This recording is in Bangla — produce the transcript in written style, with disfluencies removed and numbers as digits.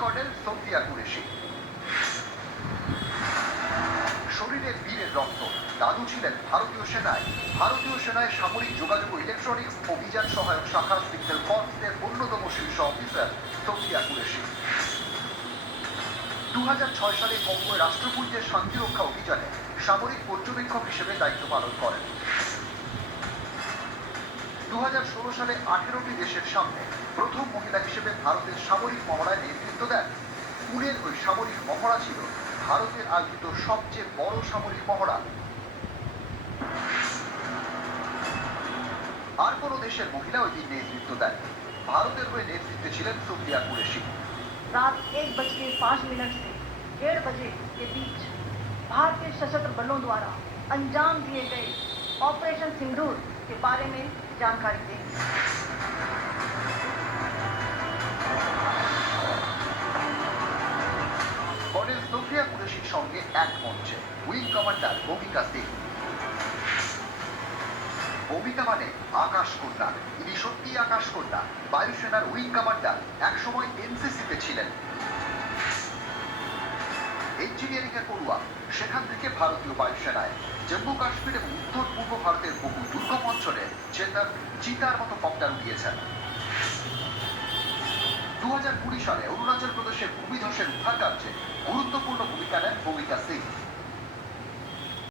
Colonel Sophia Qureshi. শরীরে বীরের রক্ত, দাদু ছিলেন ভারতীয় সেনায় সামরিক যোগাযোগ ও ইলেকট্রনিক্স অভিযান সহায়ক শাখার সিগন্যাল কর্পসের অন্যতম শীর্ষ অফিসার সোফিয়া কুরেশি। 2006 সালে কঙ্গোয় রাষ্ট্রপুঞ্জের শান্তিরক্ষা অভিযানে সামরিক পর্যবেক্ষক হিসেবে দায়িত্ব পালন করেন। 2016 সালে 18টি দেশের সামনে প্রথম মহিলা হিসেবে ভারতের সামরিক মহড়ায় নেতৃত্ব দেন। পুনের ওই সামরিক মহড়া ছিল ভারতের আয়োজিত সবচেয়ে বড় সামরিক মহড়া। আর কোনো দেশের মহিলা ওই দিন নেতৃত্ব দেন। ভারতের হয়ে নেতৃত্বে ছিলেন সোফিয়া কুরেশি। रात 1:05 से 1:30 बजे के बीच भारतीय सशस्त्र बलों द्वारा अंजाम दिए गए ऑपरेशन सिंदूर के बारे में जानकारी दी। কর্নেল সোফিয়া কুরেশির সঙ্গে এক মঞ্চে উইং কমান্ডার বমিকা সিং। বমিকা মানে আকাশ কন্যা, ইনি সত্যি আকাশ কন্যা। বায়ুসেনার উইং কমান্ডার, একসময় এনসিসিতে ছিলেন। ইঞ্জিনিয়ারিং এর পড়ুয়া, সেখান থেকে ভারতীয় বায়ুসেনায় জম্মু কাশ্মীর এবং উত্তর পূর্ব ভারতের বহু দুর্গম অঞ্চলে চিতার মতো কপ্টার উড়িয়েছেন। 2020 সালে অরুণাচল প্রদেশের ভূমিধসের উদ্ধার কার্যে গুরুত্বপূর্ণ ভূমিকা নেন বমিকা সিং।